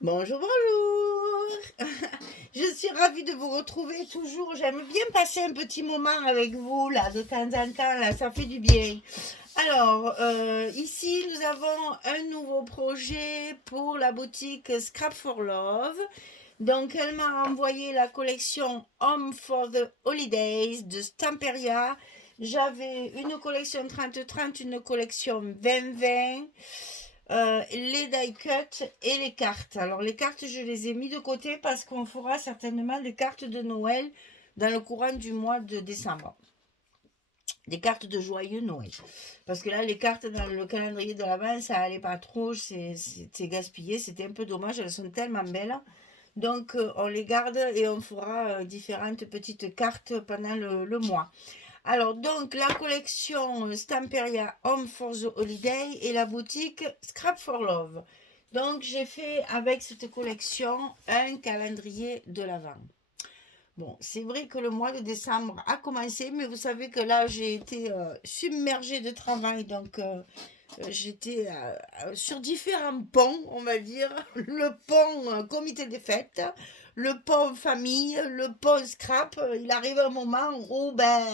Bonjour, bonjour. Je suis ravie de vous retrouver toujours. J'aime bien passer un petit moment avec vous, là, de temps en temps, là, ça fait du bien. Alors, ici, nous avons un nouveau projet pour la boutique Scrap for Love. Donc, elle m'a envoyé la collection Home for the Holidays de Stamperia. J'avais une collection 30-30, une collection 20-20, les die cut et les cartes. Alors, les cartes, je les ai mis de côté parce qu'on fera certainement des cartes de Noël dans le courant du mois de décembre. Des cartes de joyeux Noël. Parce que là, les cartes dans le calendrier de l'Avent, ça allait pas trop, c'était gaspillé, c'était un peu dommage, elles sont tellement belles. Donc, on les garde et on fera différentes petites cartes pendant le mois. Alors, donc, la collection Stamperia Home for the Holiday et la boutique Scrap for Love. Donc, j'ai fait avec cette collection un calendrier de l'Avent. Bon, c'est vrai que le mois de décembre a commencé, mais vous savez que là, j'ai été submergée de travail, donc j'étais sur différents ponts, on va dire. Le pont comité des fêtes, le pont famille, le pont scrap. Il arrive un moment où, ben,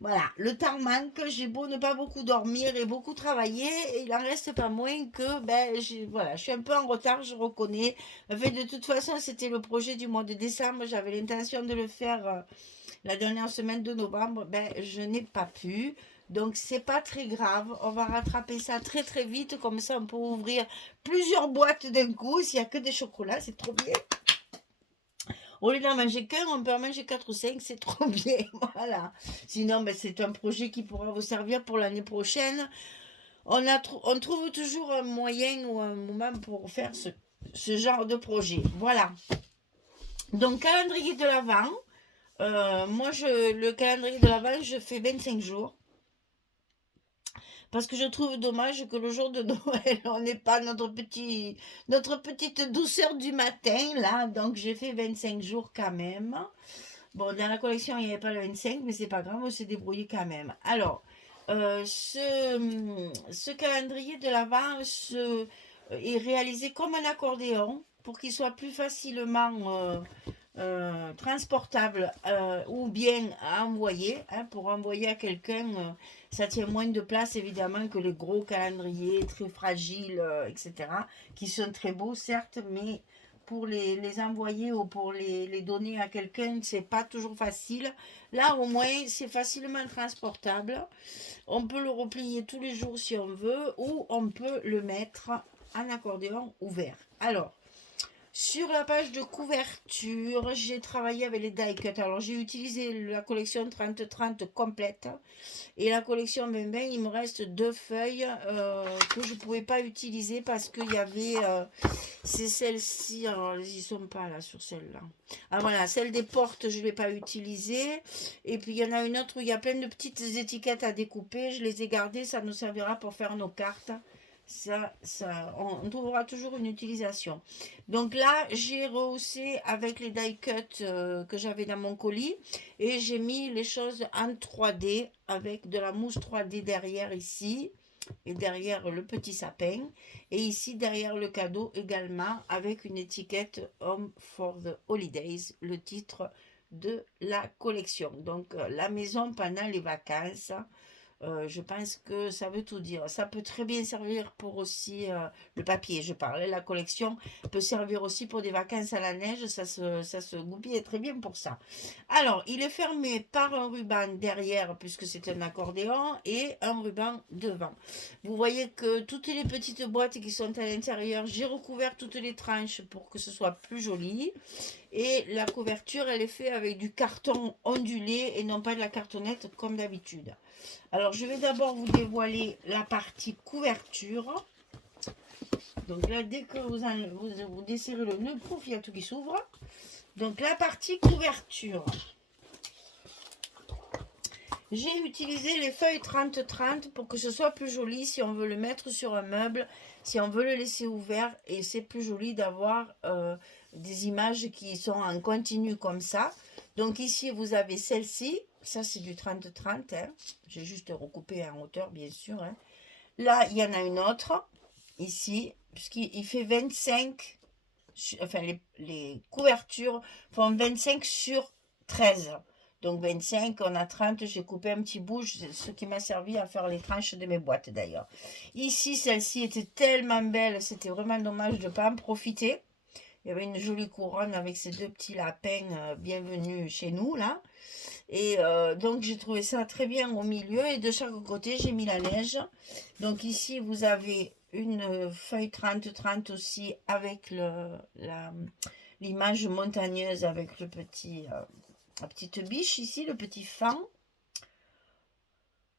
voilà, le temps manque, j'ai beau ne pas beaucoup dormir et beaucoup travailler, et il en reste pas moins que ben voilà, je suis un peu en retard, je reconnais. En fait, de toute façon, c'était le projet du mois de décembre, j'avais l'intention de le faire la dernière semaine de novembre, ben je n'ai pas pu. Donc c'est pas très grave, on va rattraper ça très très vite, comme ça on peut ouvrir plusieurs boîtes d'un coup, s'il n'y a que des chocolats, c'est trop bien. Au lieu d'en manger qu'un, on peut en manger 4 ou 5, c'est trop bien. Voilà. Sinon, ben, c'est un projet qui pourra vous servir pour l'année prochaine. On trouve toujours un moyen ou un moment pour faire ce genre de projet. Voilà. Donc, calendrier de l'Avent. Le calendrier de l'Avent, je fais 25 jours. Parce que je trouve dommage que le jour de Noël, on n'ait pas notre petite douceur du matin, là. Donc, j'ai fait 25 jours quand même. Bon, dans la collection, il n'y avait pas le 25, mais c'est pas grave, on s'est débrouillé quand même. Alors, ce calendrier de l'Avent est réalisé comme un accordéon pour qu'il soit plus facilement transportable ou bien à envoyer. Hein, pour envoyer à quelqu'un, ça tient moins de place évidemment que les gros calendriers très fragiles, etc., qui sont très beaux certes, mais pour les envoyer ou pour les donner à quelqu'un, c'est pas toujours facile. Là, au moins, c'est facilement transportable. On peut le replier tous les jours si on veut, ou on peut le mettre en accordéon ouvert. Alors, sur la page de couverture, j'ai travaillé avec les die cut. Alors, j'ai utilisé la collection 30-30 complète. Et la collection 20-20, il me reste deux feuilles que je ne pouvais pas utiliser parce qu'il y avait c'est celle-ci, alors ils sont pas là sur celle-là. Ah voilà, celle des portes, je ne l'ai pas utilisée. Et puis il y en a une autre où il y a plein de petites étiquettes à découper. Je les ai gardées, ça nous servira pour faire nos cartes. On trouvera toujours une utilisation. Donc là, j'ai rehaussé avec les die cut que j'avais dans mon colis et j'ai mis les choses en 3D avec de la mousse 3D derrière ici et derrière le petit sapin. Et ici, derrière le cadeau également, avec une étiquette Home for the Holidays, le titre de la collection. Donc, la maison pendant les vacances. Je pense que ça veut tout dire. Ça peut très bien servir pour aussi le papier, je parlais. La collection peut servir aussi pour des vacances à la neige. Ça se goupille très bien pour ça. Alors, il est fermé par un ruban derrière, puisque c'est un accordéon, et un ruban devant. Vous voyez que toutes les petites boîtes qui sont à l'intérieur, j'ai recouvert toutes les tranches pour que ce soit plus joli. Et la couverture, elle est faite avec du carton ondulé et non pas de la cartonnette comme d'habitude. Alors, je vais d'abord vous dévoiler la partie couverture. Donc là, dès que vous desserrez le nœud, pouf, il y a tout qui s'ouvre. Donc, la partie couverture. J'ai utilisé les feuilles 30-30 pour que ce soit plus joli si on veut le mettre sur un meuble, si on veut le laisser ouvert. Et c'est plus joli d'avoir des images qui sont en continu comme ça. Donc ici, vous avez celle-ci. Ça, c'est du 30-30. Hein. J'ai juste recoupé en hauteur, bien sûr. Hein. Là, il y en a une autre, ici, puisqu'il fait 25 enfin les couvertures font 25 sur 13. Donc 25, on a 30, j'ai coupé un petit bout, ce qui m'a servi à faire les tranches de mes boîtes d'ailleurs. Ici, celle-ci était tellement belle, c'était vraiment dommage de ne pas en profiter. Il y avait une jolie couronne avec ces deux petits lapins, bienvenue chez nous là. Et donc j'ai trouvé ça très bien au milieu et de chaque côté j'ai mis la neige. Donc ici vous avez une feuille 30-30 aussi avec l'image montagneuse avec la petite biche ici, le petit fan.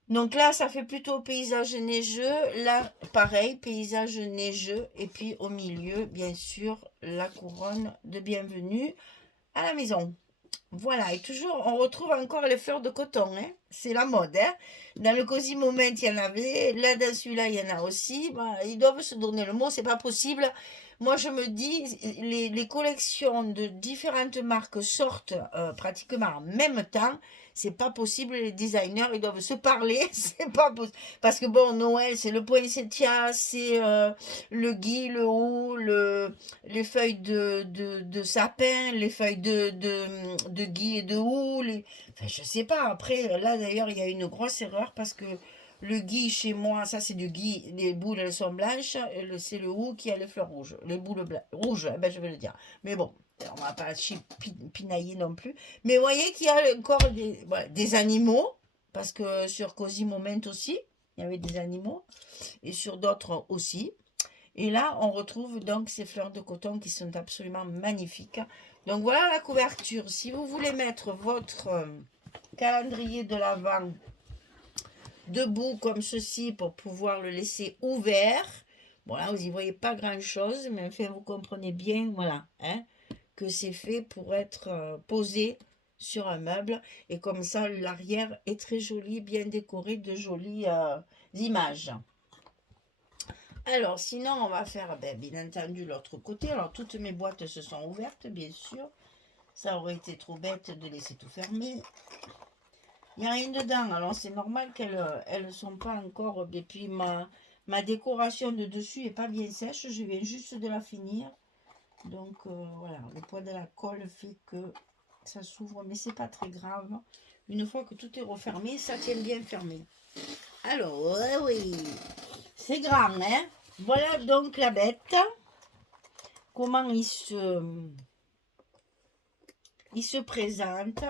Donc là, ça fait plutôt paysage neigeux. Là, pareil, paysage neigeux. Et puis au milieu, bien sûr, la couronne de bienvenue à la maison. Voilà, et toujours, on retrouve encore les fleurs de coton, hein. C'est la mode, hein. Dans le Cozy Moment, il y en avait, là, dans celui-là, il y en a aussi. Bah, ils doivent se donner le mot, c'est pas possible. Moi, je me dis, les collections de différentes marques sortent pratiquement en même temps. C'est pas possible, les designers, ils doivent se parler, c'est pas possible. Parce que bon, Noël, c'est le poinsettia, c'est le gui, le haut, les feuilles de sapin, les feuilles de gui et de houx. Enfin, je sais pas. Après, là d'ailleurs, il y a une grosse erreur parce que le gui chez moi, ça c'est du gui, les boules elles sont blanches, c'est le houx qui a les fleurs rouges. Les boules rouges, ben, je vais le dire. Mais bon, on va pas pinailler non plus. Mais vous voyez qu'il y a encore voilà, des animaux, parce que sur Cozy Moment aussi, il y avait des animaux, et sur d'autres aussi. Et là, on retrouve donc ces fleurs de coton qui sont absolument magnifiques. Donc voilà la couverture. Si vous voulez mettre votre calendrier de l'Avent debout comme ceci pour pouvoir le laisser ouvert, bon là vous n'y voyez pas grand chose, mais enfin vous comprenez bien, voilà, hein, que c'est fait pour être posé sur un meuble. Et comme ça, l'arrière est très joli, bien décoré de jolies images. Alors, sinon, on va faire, bien entendu, l'autre côté. Alors, toutes mes boîtes se sont ouvertes, bien sûr. Ça aurait été trop bête de laisser tout fermé. Il n'y a rien dedans. Alors, c'est normal qu'elles ne sont pas encore... Et puis, ma décoration de dessus n'est pas bien sèche. Je viens juste de la finir. Donc, voilà. Le poids de la colle fait que ça s'ouvre. Mais c'est pas très grave. Une fois que tout est refermé, ça tient bien fermé. Alors, oui... C'est grand, hein? Voilà donc la bête. Comment il se présente.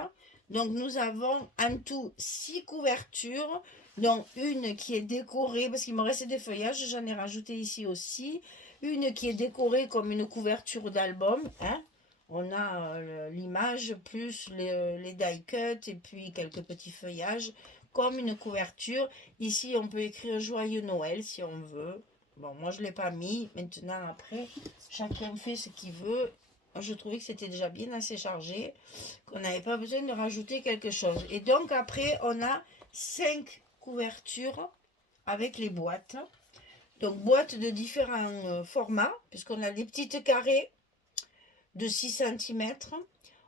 Donc nous avons en tout 6 couvertures, dont une qui est décorée, parce qu'il me reste des feuillages, j'en ai rajouté ici aussi. Une qui est décorée comme une couverture d'album, hein? On a l'image plus les die cuts et puis quelques petits feuillages comme une couverture. Ici, on peut écrire Joyeux Noël si on veut. Bon, moi, je ne l'ai pas mis. Maintenant, après, chacun fait ce qu'il veut. Moi, je trouvais que c'était déjà bien assez chargé, qu'on n'avait pas besoin de rajouter quelque chose. Et donc, après, on a 5 couvertures avec les boîtes. Donc, boîtes de différents formats, puisqu'on a des petites carrées de 6 cm.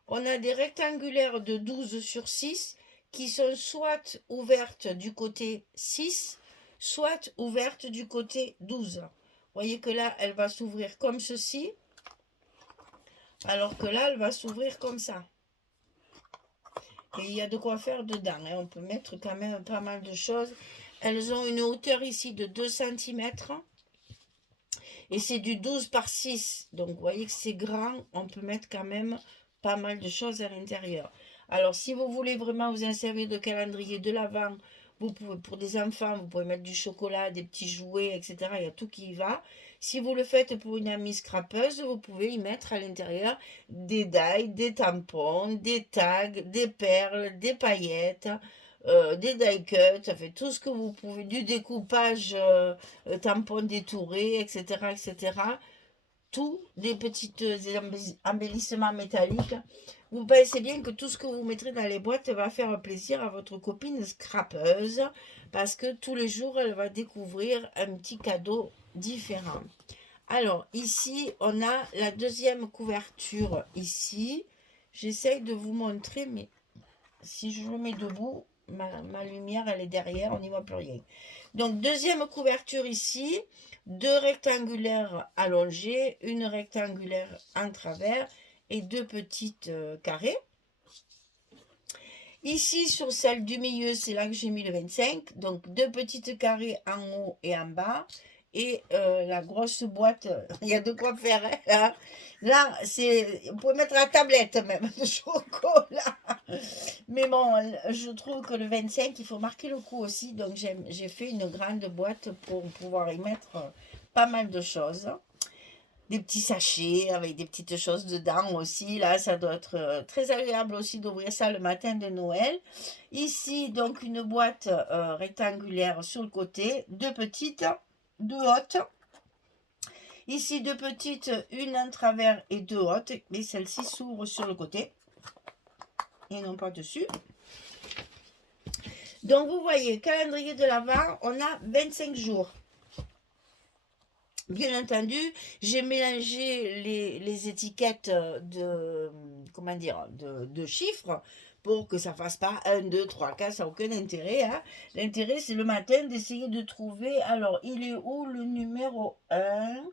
On a des rectangulaires de 12 sur 6 qui sont soit ouvertes du côté 6, soit ouvertes du côté 12. Vous voyez que là, elle va s'ouvrir comme ceci, alors que là, elle va s'ouvrir comme ça. Et il y a de quoi faire dedans, hein. On peut mettre quand même pas mal de choses. Elles ont une hauteur ici de 2 cm. Et c'est du 12 par 6. Donc, vous voyez que c'est grand. On peut mettre quand même pas mal de choses à l'intérieur. Alors, si vous voulez vraiment vous en servir de calendrier de l'Avent, vous pouvez, pour des enfants, vous pouvez mettre du chocolat, des petits jouets, etc. Il y a tout qui y va. Si vous le faites pour une amie scrapeuse, vous pouvez y mettre à l'intérieur des die, des tampons, des tags, des perles, des paillettes, des die cuts, ça fait tout ce que vous pouvez, du découpage tampons détourés, etc., etc. Tout des petits embellissements métalliques. Vous pensez bien que tout ce que vous mettrez dans les boîtes va faire plaisir à votre copine scrapeuse, parce que tous les jours, elle va découvrir un petit cadeau différent. Alors, ici, on a la deuxième couverture ici. J'essaye de vous montrer, mais si je le mets debout, ma lumière, elle est derrière, on n'y voit plus rien. Donc, deuxième couverture ici, 2 rectangulaires allongés, une rectangulaire en travers et 2 petites carrés. Ici, sur celle du milieu, c'est là que j'ai mis le 25. Donc, 2 petites carrés en haut et en bas. Et la grosse boîte, il y a de quoi faire. Hein. Là, on pourrait mettre la tablette même de chocolat. Mais bon, je trouve que le 25, il faut marquer le coup aussi. Donc, j'ai fait une grande boîte pour pouvoir y mettre pas mal de choses. Des petits sachets avec des petites choses dedans aussi. Là, ça doit être très agréable aussi d'ouvrir ça le matin de Noël. Ici, donc, une boîte rectangulaire sur le côté. 2 petites, 2 hautes. Ici, 2 petites, une en travers et 2 hautes. Mais celle-ci s'ouvre sur le côté et non pas dessus. Donc, vous voyez, calendrier de l'Avent, on a 25 jours. Bien entendu, j'ai mélangé les étiquettes comment dire, de chiffres pour que ça fasse pas 1, 2, 3, 4, ça n'a aucun intérêt. Hein. L'intérêt, c'est le matin d'essayer de trouver, alors, il est où le numéro 1 ?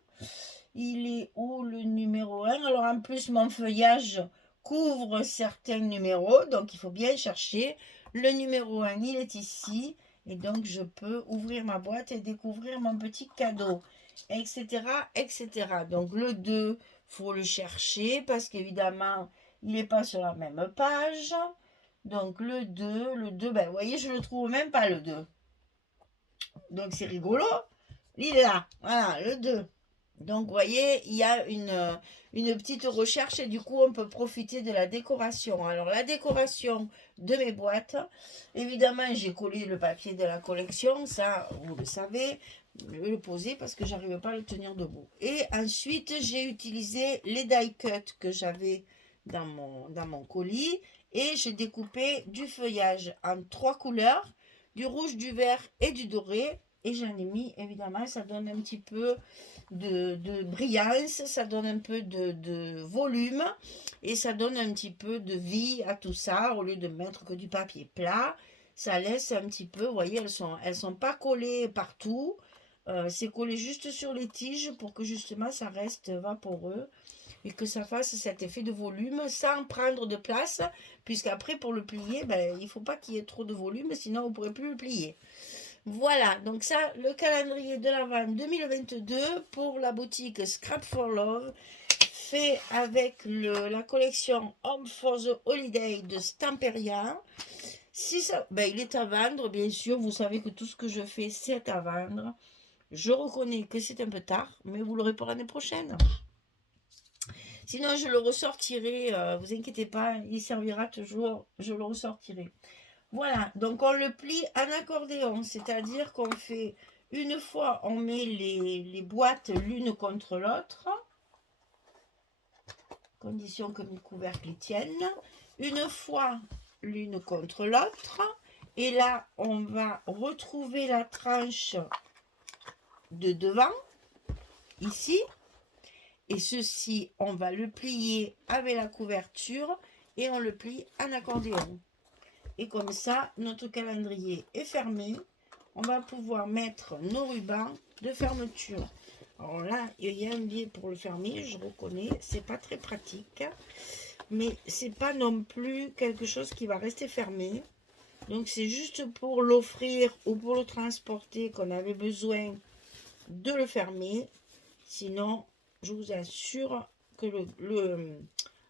Il est où le numéro 1 ? Alors, en plus, mon feuillage couvre certains numéros, donc il faut bien chercher. Le numéro 1, il est ici, et donc je peux ouvrir ma boîte et découvrir mon petit cadeau. Etc., etc. Donc le 2, il faut le chercher parce qu'évidemment, il n'est pas sur la même page. Donc le 2, ben, vous voyez, je ne le trouve même pas le 2. Donc c'est rigolo. Il est là, voilà, le 2. Donc vous voyez, il y a une petite recherche et du coup, on peut profiter de la décoration. Alors la décoration de mes boîtes, évidemment, j'ai collé le papier de la collection, ça, vous le savez. Je vais le poser parce que j'arrive pas à le tenir debout. Et ensuite, j'ai utilisé les die cuts que j'avais dans mon colis et j'ai découpé du feuillage en 3 couleurs, du rouge, du vert et du doré. Et j'en ai mis, évidemment, ça donne un petit peu de brillance, ça donne un peu de volume et ça donne un petit peu de vie à tout ça au lieu de mettre que du papier plat. Ça laisse un petit peu, vous voyez, elles sont pas collées partout. C'est collé juste sur les tiges pour que justement ça reste vaporeux et que ça fasse cet effet de volume sans prendre de place, puisqu'après pour le plier, ben, il ne faut pas qu'il y ait trop de volume, sinon vous ne pourrez plus le plier. Voilà, donc ça, le calendrier de l'Avent 2022 pour la boutique Scrap for Love, fait avec la collection Home for the Holiday de Stamperia. Si ça, ben, il est à vendre, bien sûr, vous savez que tout ce que je fais, c'est à vendre. Je reconnais que c'est un peu tard, mais vous l'aurez pour l'année prochaine. Sinon, je le ressortirai, vous inquiétez pas, il servira toujours, je le ressortirai. Voilà, donc on le plie en accordéon, c'est-à-dire qu'on fait, une fois, on met les boîtes l'une contre l'autre, condition que mes couvercles y tiennent, une fois l'une contre l'autre, et là, on va retrouver la tranche de devant, ici, et ceci, on va le plier avec la couverture et on le plie en accordéon. Et comme ça, notre calendrier est fermé. On va pouvoir mettre nos rubans de fermeture. Alors là, il y a un biais pour le fermer, je reconnais, c'est pas très pratique, mais c'est pas non plus quelque chose qui va rester fermé. Donc c'est juste pour l'offrir ou pour le transporter qu'on avait besoin de le fermer. Sinon, je vous assure que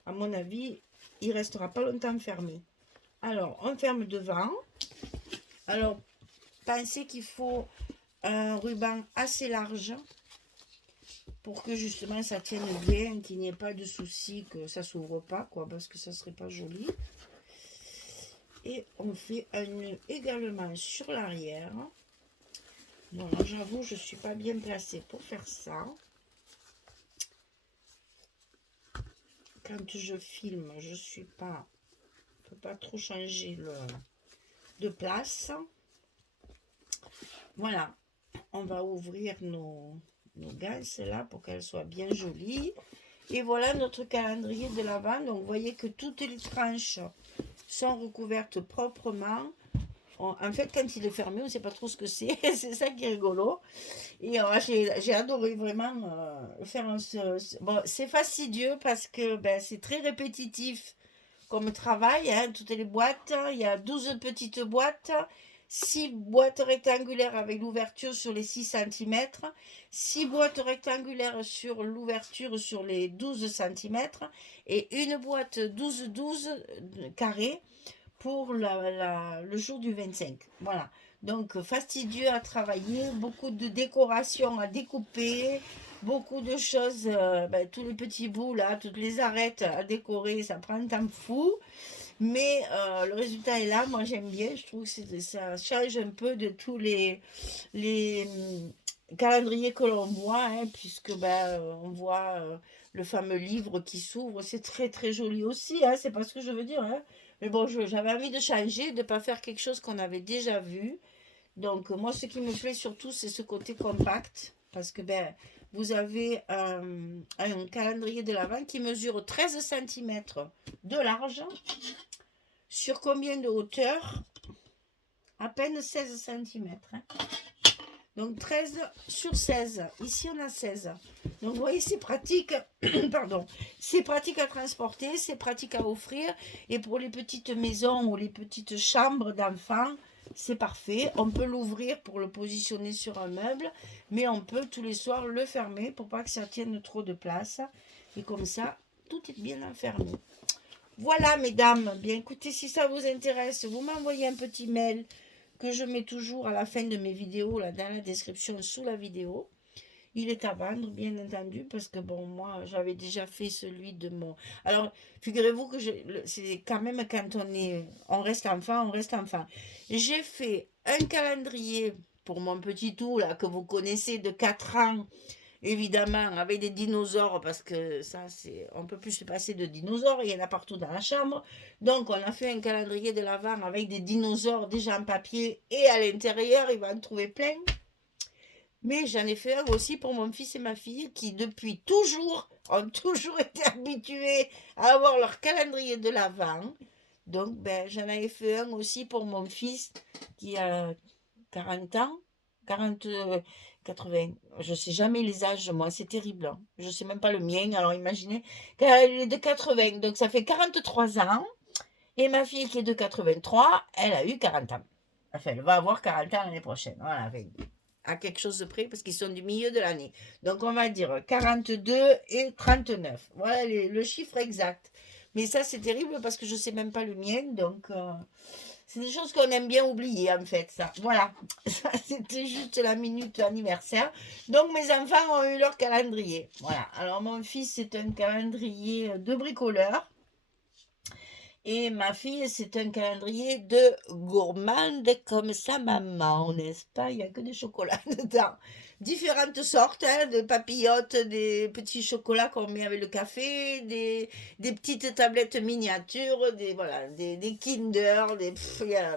à mon avis, il restera pas longtemps fermé. Alors, on ferme devant. Alors, pensez qu'il faut un ruban assez large pour que justement ça tienne bien, qu'il n'y ait pas de souci, que ça s'ouvre pas, quoi, parce que ça serait pas joli. Et on fait un nœud également sur l'arrière. Bon, j'avoue, je suis pas bien placée pour faire ça. Quand je filme, je suis pas, peux pas trop changer de place. Voilà, on va ouvrir nos ganses là pour qu'elles soient bien jolies. Et voilà notre calendrier de l'Avent. Donc vous voyez que toutes les tranches sont recouvertes proprement. en fait, quand il est fermé, on ne sait pas trop ce que c'est. C'est ça qui est rigolo. Et j'ai adoré vraiment faire bon, c'est fastidieux parce que ben, c'est très répétitif comme travail, hein, toutes les boîtes. Il y a 12 petites boîtes, 6 boîtes rectangulaires avec l'ouverture sur les 6 centimètres, 6 boîtes rectangulaires sur l'ouverture sur les 12 centimètres et une boîte 12-12 carré pour le jour du 25. Voilà. Donc, fastidieux à travailler, beaucoup de décorations à découper, beaucoup de choses, ben, tous les petits bouts là, toutes les arêtes à décorer, ça prend un temps fou. Mais le résultat est là, moi j'aime bien, je trouve que ça change un peu de tous les calendriers que l'on voit, hein, puisque ben, on voit le fameux livre qui s'ouvre, c'est très très joli aussi, hein, c'est pas ce que je veux dire, hein. Mais bon, j'avais envie de changer, de ne pas faire quelque chose qu'on avait déjà vu. Donc, moi, ce qui me plaît surtout, c'est ce côté compact. Parce que ben, vous avez un calendrier de l'Avent qui mesure 13 centimètres de large. Sur combien de hauteur? À peine 16 centimètres. Hein. Donc 13 sur 16. Ici, on a 16. Donc, vous voyez, c'est pratique. Pardon. C'est pratique à transporter, c'est pratique à offrir. Et pour les petites maisons ou les petites chambres d'enfants, c'est parfait. On peut l'ouvrir pour le positionner sur un meuble, mais on peut tous les soirs le fermer pour pas que ça tienne trop de place. Et comme ça, tout est bien enfermé. Voilà, mesdames. Bien, écoutez, si ça vous intéresse, vous m'envoyez un petit mail que je mets toujours à la fin de mes vidéos, là, dans la description sous la vidéo. Il est à vendre, bien entendu, parce que, bon, moi, j'avais déjà fait celui de mon... Alors, figurez-vous que c'est quand même quand on reste enfant, on reste enfant. J'ai fait un calendrier pour mon petit tout, là, que vous connaissez, de 4 ans, évidemment, avec des dinosaures, parce que ça, on ne peut plus se passer de dinosaures, il y en a partout dans la chambre. Donc, on a fait un calendrier de l'Avent avec des dinosaures déjà en papier, et à l'intérieur, il va en trouver plein. Mais j'en ai fait un aussi pour mon fils et ma fille qui, depuis toujours, ont toujours été habitués à avoir leur calendrier de l'Avent. Donc, ben, j'en avais fait un aussi pour mon fils qui a 40 ans, 40, 80. Je ne sais jamais les âges, moi, c'est terrible. Hein. Je ne sais même pas le mien, alors imaginez. Il est de 80, donc ça fait 43 ans. Et ma fille qui est de 83, elle a eu 40 ans. Enfin, elle va avoir 40 ans l'année prochaine. Voilà, à quelque chose de près, parce qu'ils sont du milieu de l'année. Donc, on va dire 42 et 39. Voilà le chiffre exact. Mais ça, c'est terrible parce que je ne sais même pas le mien. Donc, c'est des choses qu'on aime bien oublier, en fait, ça. Voilà. Ça, c'était juste la minute anniversaire. Donc, mes enfants ont eu leur calendrier. Voilà. Alors, mon fils, c'est un calendrier de bricoleur. Et ma fille, c'est un calendrier de gourmande comme sa maman, n'est-ce pas? Il n'y a que des chocolats dedans. Différentes sortes, hein, de papillotes, des petits chocolats qu'on met avec le café, des petites tablettes miniatures, voilà, des Kinder,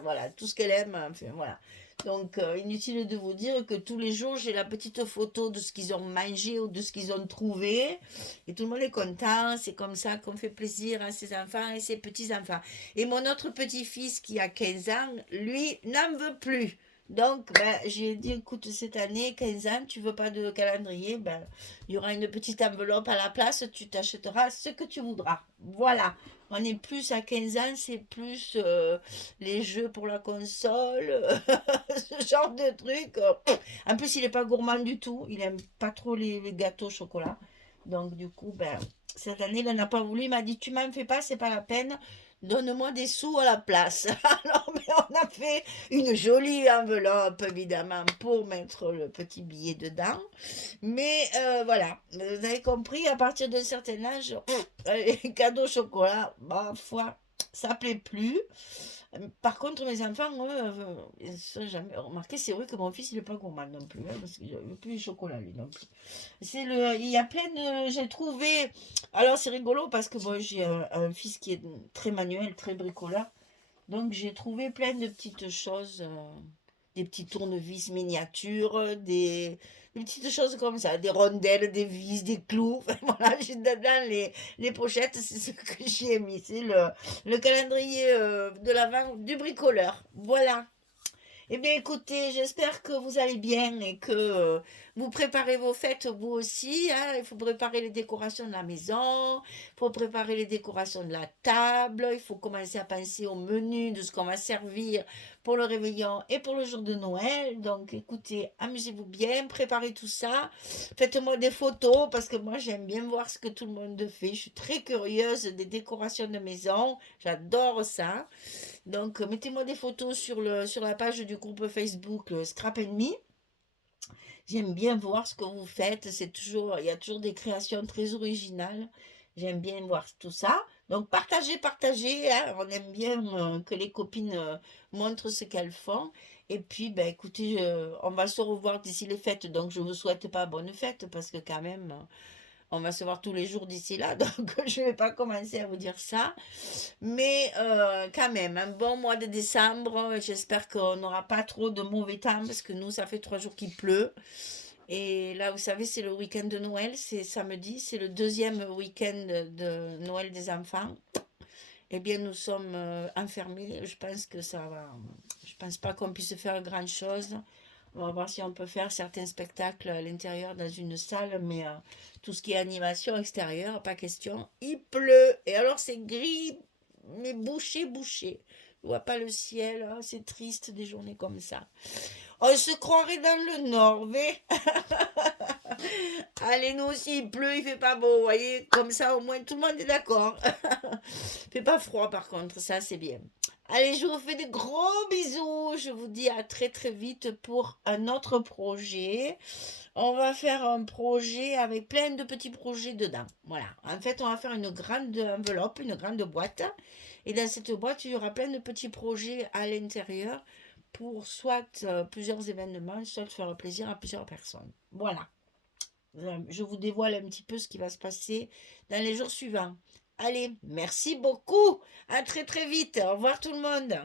voilà, tout ce qu'elle aime. Enfin, voilà. Donc, inutile de vous dire que tous les jours, j'ai la petite photo de ce qu'ils ont mangé ou de ce qu'ils ont trouvé. Et tout le monde est content. C'est comme ça qu'on fait plaisir à ses enfants et ses petits-enfants. Et mon autre petit-fils qui a 15 ans, lui, n'en veut plus. Donc, ben, j'ai dit, écoute, cette année, 15 ans, tu veux pas de calendrier, ben, il y aura une petite enveloppe à la place, tu t'achèteras ce que tu voudras. Voilà. On est plus à 15 ans, c'est plus les jeux pour la console, ce genre de trucs. En plus, il n'est pas gourmand du tout. Il n'aime pas trop les gâteaux au chocolat. Donc, du coup, ben, cette année, il n'en a pas voulu. Il m'a dit, tu m'en fais pas, c'est pas la peine. Donne-moi des sous à la place. Alors, mais on a fait une jolie enveloppe, évidemment, pour mettre le petit billet dedans. Mais voilà, vous avez compris, à partir d'un certain âge, les cadeaux au chocolat, ma foi, ça plaît plus. Par contre, mes enfants, eux, jamais remarqué, c'est vrai que mon fils, il n'est pas gourmand non plus, hein, parce qu'il ne veut plus du chocolat, lui, non plus. Il y a plein de... J'ai trouvé... Alors, c'est rigolo, parce que bon, j'ai un fils qui est très manuel, très bricoleur. Donc, j'ai trouvé plein de petites choses, des petits tournevis miniatures, des petites choses comme ça, des rondelles, des vis, des clous. Enfin, voilà, j'ai dans les pochettes, c'est ce que j'ai mis. C'est le calendrier de l'Avent du bricoleur. Voilà. Eh bien, écoutez, j'espère que vous allez bien et que vous préparez vos fêtes vous aussi, hein. Il faut préparer les décorations de la maison, il faut préparer les décorations de la table, il faut commencer à penser au menu de ce qu'on va servir pour le réveillon et pour le jour de Noël. Donc, écoutez, amusez-vous bien, préparez tout ça. Faites-moi des photos parce que moi, j'aime bien voir ce que tout le monde fait. Je suis très curieuse des décorations de maison. J'adore ça. Donc, mettez-moi des photos sur la page du groupe Facebook Scrap Me. J'aime bien voir ce que vous faites. Il y a toujours des créations très originales. J'aime bien voir tout ça. Donc, partagez, partagez, hein. On aime bien que les copines montrent ce qu'elles font. Et puis, ben, écoutez, on va se revoir d'ici les fêtes. Donc, je ne vous souhaite pas bonne fête parce que quand même, on va se voir tous les jours d'ici là. Donc, je ne vais pas commencer à vous dire ça. Mais quand même, un bon mois de décembre. J'espère qu'on n'aura pas trop de mauvais temps parce que nous, ça fait 3 jours qu'il pleut. Et là, vous savez, c'est le week-end de Noël, c'est samedi, c'est le deuxième week-end de Noël des enfants. Eh bien, nous sommes enfermés. Je pense que ça va. Je pense pas qu'on puisse faire grand-chose. On va voir si on peut faire certains spectacles à l'intérieur dans une salle, mais tout ce qui est animation extérieure, pas question. Il pleut. Et alors, c'est gris, mais bouché, bouché. Je vois pas le ciel. Oh, c'est triste des journées comme ça. On se croirait dans le Nord, mais allez, nous aussi, il pleut, il fait pas beau, vous voyez, comme ça au moins tout le monde est d'accord. Il fait pas froid par contre, ça c'est bien. Allez, je vous fais de gros bisous, je vous dis à très très vite pour un autre projet. On va faire un projet avec plein de petits projets dedans. Voilà, en fait on va faire une grande enveloppe, une grande boîte. Et dans cette boîte, il y aura plein de petits projets à l'intérieur pour soit plusieurs événements, soit faire plaisir à plusieurs personnes. Voilà. Je vous dévoile un petit peu ce qui va se passer dans les jours suivants. Allez, merci beaucoup. À très très vite. Au revoir tout le monde.